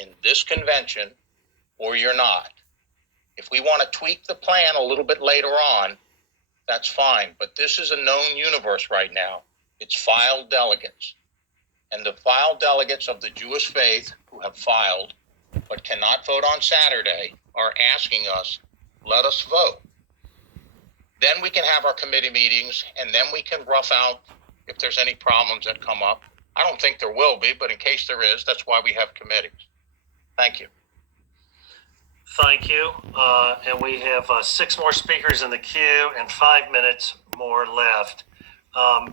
in this convention or you're not. If we want to tweak the plan a little bit later on, that's fine. But this is a known universe right now. It's filed delegates. And the filed delegates of the Jewish faith who have filed but cannot vote on Saturday are asking us, let us vote. Then we can have our committee meetings, and then we can rough out if there's any problems that come up. I don't think there will be, but in case there is, that's why we have committees. Thank you. Thank you. And we have 6 more speakers in the queue and 5 minutes more left.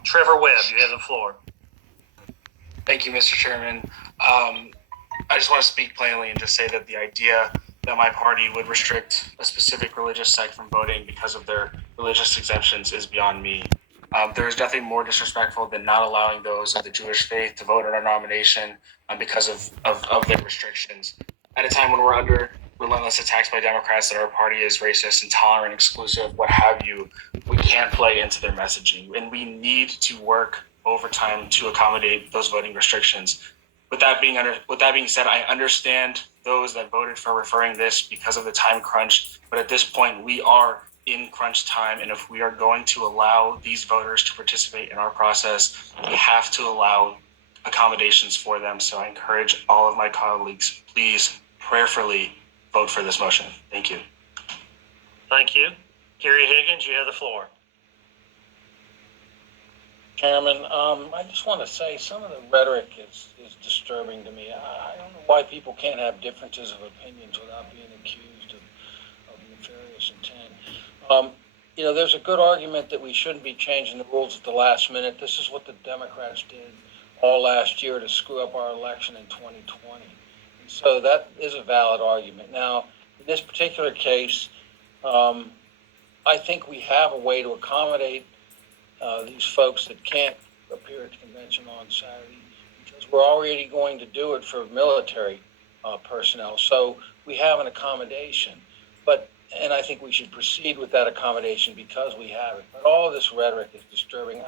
Trevor Webb, you have the floor. Thank you, Mr. Chairman. I just want to speak plainly and just say that the idea that my party would restrict a specific religious sect from voting because of their religious exemptions is beyond me. There is nothing more disrespectful than not allowing those of the Jewish faith to vote on our nomination because of their restrictions. At a time when we're under relentless attacks by Democrats that our party is racist, intolerant, exclusive, what have you, we can't play into their messaging, and we need to work overtime to accommodate those voting restrictions. With that being said, I understand those that voted for referring this because of the time crunch, but at this point we are in crunch time, and if we are going to allow these voters to participate in our process, we have to allow accommodations for them. So I encourage all of my colleagues, please prayerfully vote for this motion. Thank you. Thank you. Gary Higgins, you have the floor. Chairman, I just want to say some of the rhetoric is disturbing to me. I don't know why people can't have differences of opinions without being accused of nefarious intent. There's a good argument that we shouldn't be changing the rules at the last minute. This is what the Democrats did all last year to screw up our election in 2020. And so that is a valid argument. Now, in this particular case, I think we have a way to accommodate these folks that can't appear at the convention on Saturday, because we're already going to do it for military personnel. So we have an accommodation, and I think we should proceed with that accommodation because we have it. But all of this rhetoric is disturbing.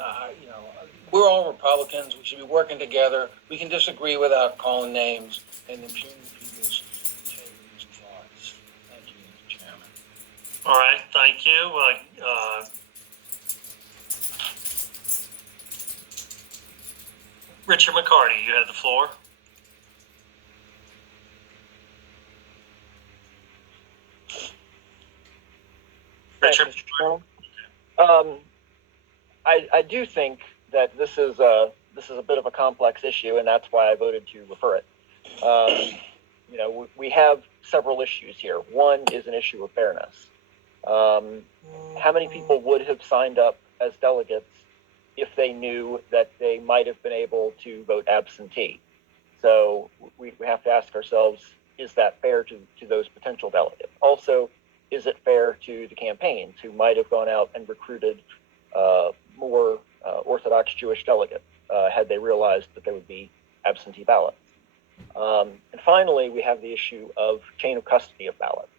We're all Republicans. We should be working together. We can disagree without calling names and impugning people's integrity's thoughts. Thank you, Mr. Chairman. All right, thank you. Richard McCarty, you have the floor. Richard. I do think that this is a bit of a complex issue, and that's why I voted to refer it. We have several issues here. One is an issue of fairness. How many people would have signed up as delegates if they knew that they might have been able to vote absentee? So we have to ask ourselves, is that fair to those potential delegates? Also, is it fair to the campaigns who might have gone out and recruited more Orthodox Jewish delegates had they realized that there would be absentee ballots? And finally, we have the issue of chain of custody of ballots.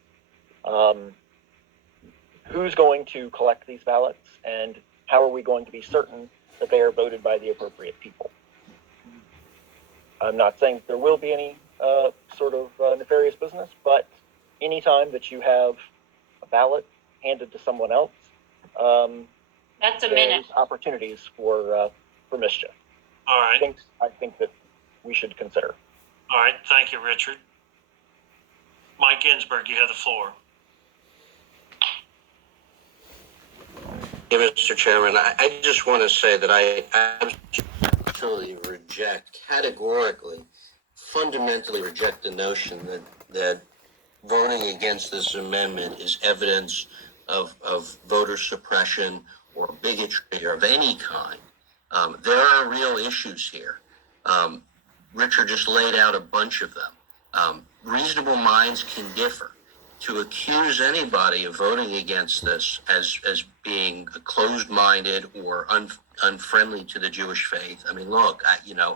Who's going to collect these ballots, and how are we going to be certain that they are voted by the appropriate people? I'm not saying there will be any sort of nefarious business, but anytime that you have a ballot handed to someone else, that's a minute. Opportunities for mischief. All right. I think that we should consider. All right. Thank you, Richard. Mike Ginsburg, you have the floor. Yeah, Mr. Chairman, I just want to say that I absolutely categorically, fundamentally reject the notion that voting against this amendment is evidence of voter suppression or bigotry or of any kind. There are real issues here. Richard just laid out a bunch of them. Reasonable minds can differ. To accuse anybody of voting against this as being closed-minded or unfriendly to the Jewish faith. I mean, look,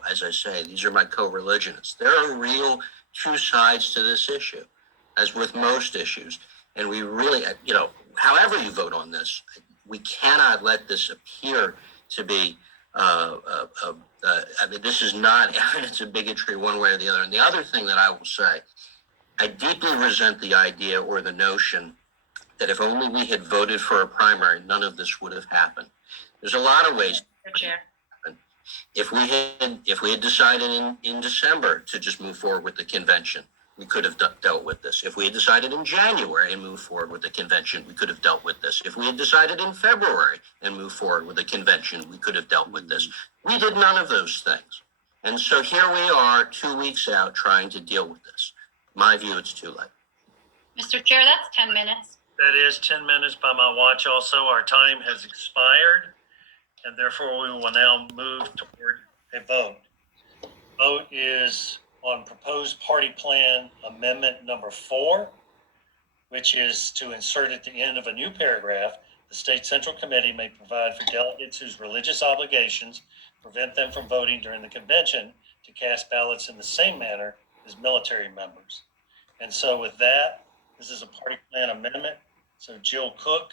as I say, these are my co-religionists. There are real two sides to this issue, as with most issues. And we really, however you vote on this, we cannot let this appear to be I mean, this is not evidence of bigotry one way or the other. And the other thing that I will say, I deeply resent the idea or the notion that if only we had voted for a primary, none of this would have happened. There's a lot of ways. Mr. Chair. If we had decided in December to just move forward with the convention, we could have dealt with this. If we had decided in January and moved forward with the convention, we could have dealt with this. If we had decided in February and moved forward with the convention, we could have dealt with this. We did none of those things. And so here we are 2 weeks out trying to deal with this. My view, it's too late. Mr. Chair, that's 10 minutes. That is 10 minutes by my watch also. Our time has expired, and therefore we will now move toward a vote. Vote is on proposed party plan amendment number 4, which is to insert at the end of a new paragraph, the state central committee may provide for delegates whose religious obligations prevent them from voting during the convention to cast ballots in the same manner as military members. And so with that, this is a party plan amendment. So Jill Cook,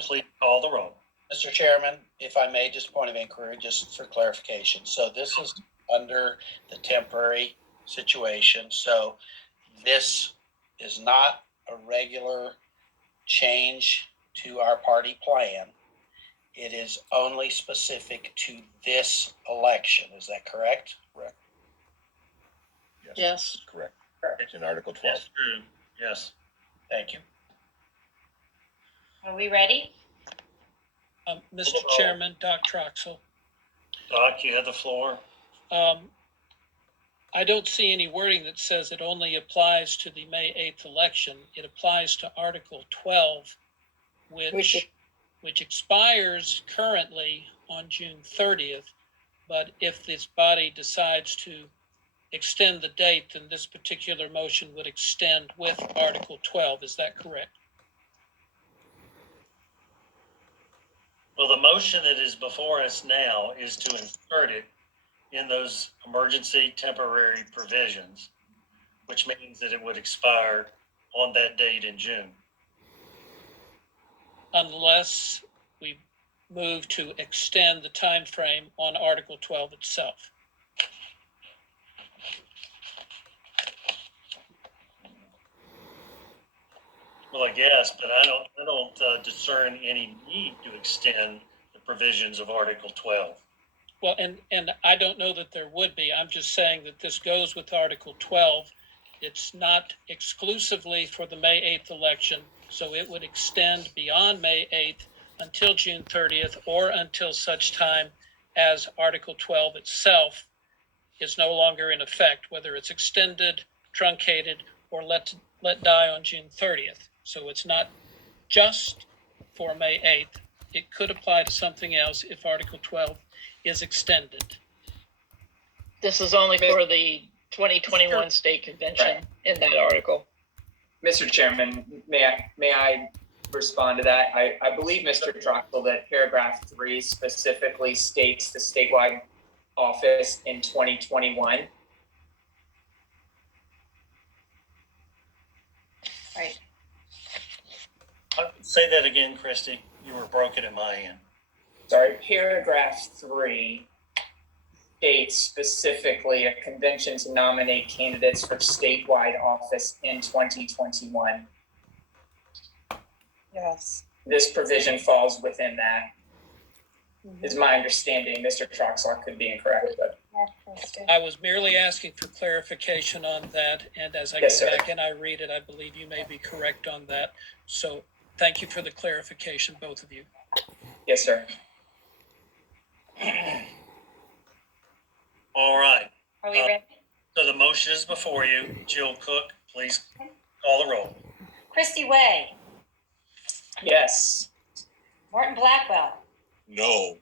please call the roll. Mr. Chairman, if I may, just point of inquiry, just for clarification. So this is under the temporary situation. So this is not a regular change to our party plan. It is only specific to this election. Is that correct? Correct. Yes. Correct. It's in Article 12. That's true. Yes. Thank you. Are we ready? Mr. Chairman, Doc Troxel. Doc, you have the floor. I don't see any wording that says it only applies to the May 8th election. It applies to Article 12, which expires currently on June 30th. But if this body decides to extend the date, then this particular motion would extend with Article 12. Is that correct? Well, the motion that is before us now is to insert it in those emergency temporary provisions, which means that it would expire on that date in June. Unless we move to extend the time frame on Article 12 itself. Well, I guess, but I don't discern any need to extend the provisions of Article 12. Well, and I don't know that there would be. I'm just saying that this goes with Article 12. It's not exclusively for the May 8th election, so it would extend beyond May 8th until June 30th or until such time as Article 12 itself is no longer in effect, whether it's extended, truncated, or let die on June 30th. So it's not just for May 8th. It could apply to something else if Article 12 is extended. This is only for the 2021 state convention in that article. Mr. Chairman, may I respond to that? I believe, Mr. Troxel, that paragraph 3 specifically states the statewide office in 2021. Right. Say that again, Christy. You were broken at my end. Sorry, paragraph 3 states specifically a convention to nominate candidates for statewide office in 2021. Yes. This provision falls within that. Is my understanding. Mr. Troxel could be incorrect, but I was merely asking for clarification on that, and as I Yes, go sir. back and I read it, I believe you may be correct on that. So thank you for the clarification, both of you. yes, sir. All right. Are we ready? So the motion is before you. Jill Cook, please call the roll. Christy Way, Yes. Morton Blackwell, No.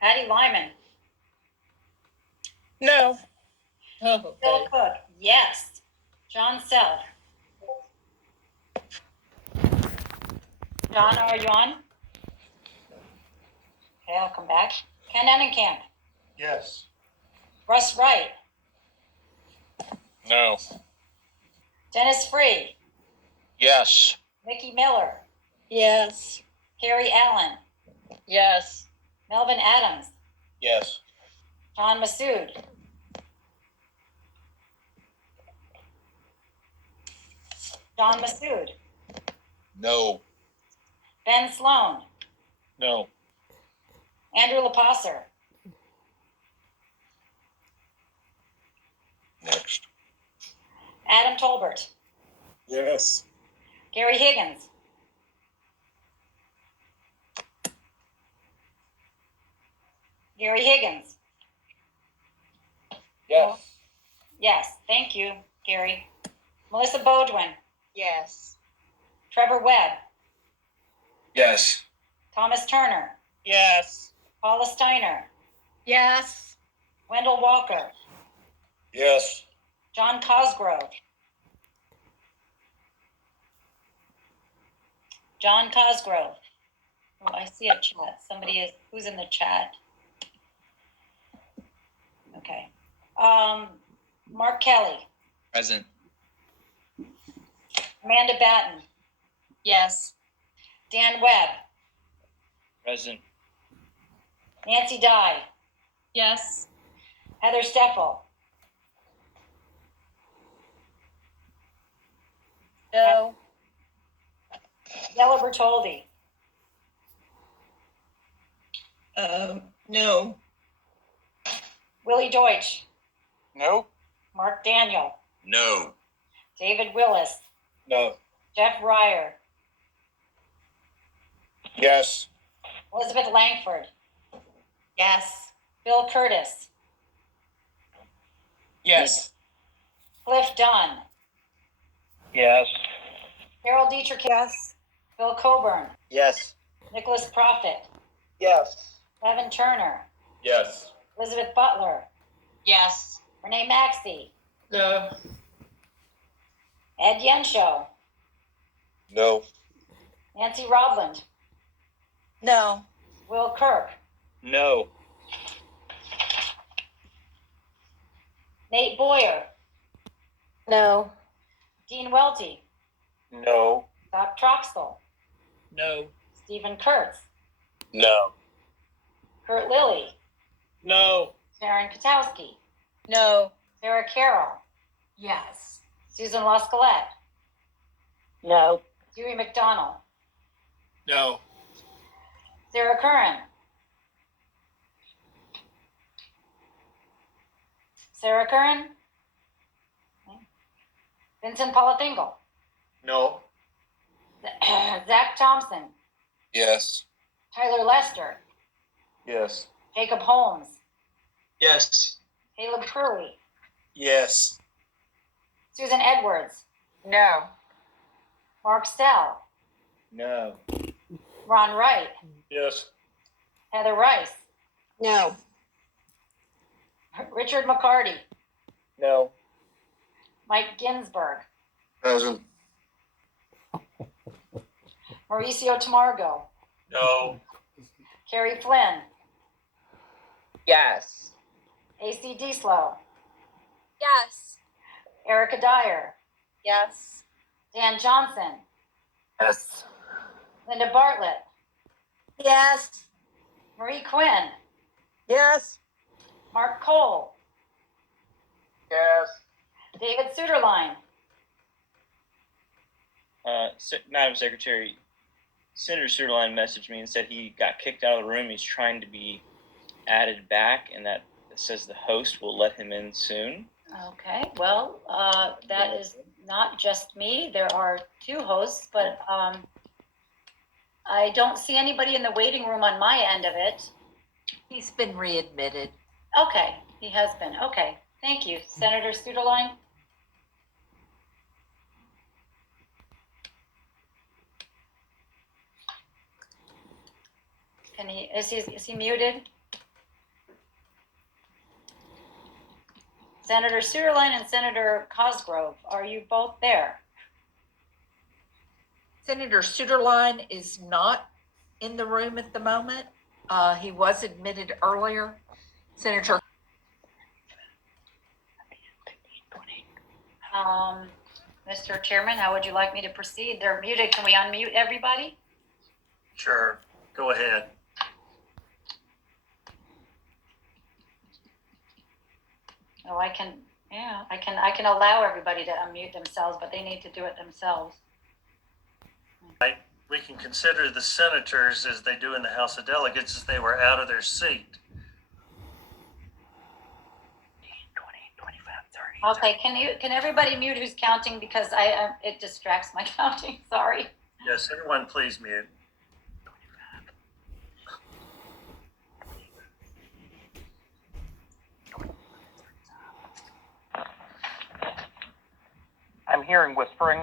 Patty Lyman, No. Oh, Bill okay. Cook, yes. John Self. John, are you on? Okay, I'll come back. Ken Emenkamp, Yes. Russ Wright, No. Dennis Free, Yes. Mickey Miller, Yes. Carrie Allen, Yes. Melvin Adams, Yes. John Massoud. John Massoud. No. Ben Sloan. No. Andrew Lepasser. Next. Adam Tolbert. Yes. Gary Higgins. Gary Higgins. Yes. Yes, thank you, Gary. Melissa Bodwin. Yes. Trevor Webb. Yes. Thomas Turner. Yes. Paula Steiner. Yes. Wendell Walker. Yes. John Cosgrove. John Cosgrove. Oh, I see a chat. Somebody is, who's in the chat? Okay. Mark Kelly. Present. Amanda Batten. Yes. Dan Webb. Present. Nancy Dye. Yes. Heather Steffel. No. Della Bertoldi. No. Willie Deutsch. No. Mark Daniel. No. David Willis. No. Jeff Ryer. Yes. Elizabeth Langford. Yes. Bill Curtis. Yes. Cliff Dunn. Yes. Carol Dietrich. Yes. Bill Coburn. Yes. Nicholas Prophet. Yes. Evan Turner. Yes. Elizabeth Butler. Yes. Renee Maxey. No. Ed Yensho. No. Nancy Rodland. No. Will Kirk. No. Nate Boyer. No. Dean Welty. No. Doc Troxel. No. Stephen Kurtz. No. Kurt Lilly. No. Sharon Katowski. No. Sarah Carroll. Yes. Susan Lascalette. No. Dewey McDonald. No. Sarah Curran. Sarah Curran. Vincent Polathingle. No. Zach Thompson. Yes. Tyler Lester. Yes. Jacob Holmes. Yes. Caleb Curley. Yes. Susan Edwards. No. Mark Stell. No. Ron Wright. Yes. Heather Rice. No. Richard McCarty. No. Mike Ginsburg. Present. Mauricio Tamargo. No. Carrie Flynn. Yes. AC Dieslow. Yes. Erica Dyer. Yes. Dan Johnson. Yes. Linda Bartlett. Yes. Marie Quinn. Yes. Mark Cole. Yes. David Suderline. Madam Secretary, Senator Suderline messaged me and said he got kicked out of the room. He's trying to be added back, and that says the host will let him in soon. Okay, well, that is not just me. There are two hosts, but I don't see anybody in the waiting room on my end of it. He's been readmitted. Okay, he has been. Okay, thank you. Senator Suderline? Is he muted? Senator Suderline and Senator Cosgrove, are you both there? Senator Suderline is not in the room at the moment. He was admitted earlier. Senator. Mr. Chairman, how would you like me to proceed? They're muted. Can we unmute everybody? Sure. Go ahead. So I can allow everybody to unmute themselves, but they need to do it themselves. We can consider the senators, as they do in the House of Delegates, as they were out of their seat. Okay, can everybody mute who's counting, because it distracts my counting, sorry. Yes, everyone please mute. I'm hearing whispering.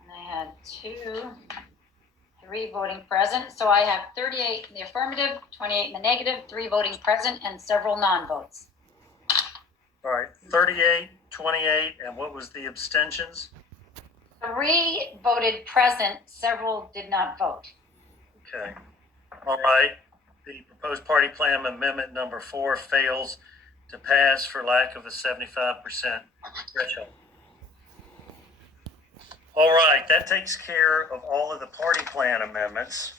And I had 3 voting present, so I have 38 in the affirmative, 28 in the negative, 3 voting present, and several non-votes. All right, 38, 28, and what was the abstentions? 3 voted present, several did not vote. Okay. All right. The proposed party plan amendment number 4 fails to pass for lack of a 75% threshold. All right, that takes care of all of the party plan amendments.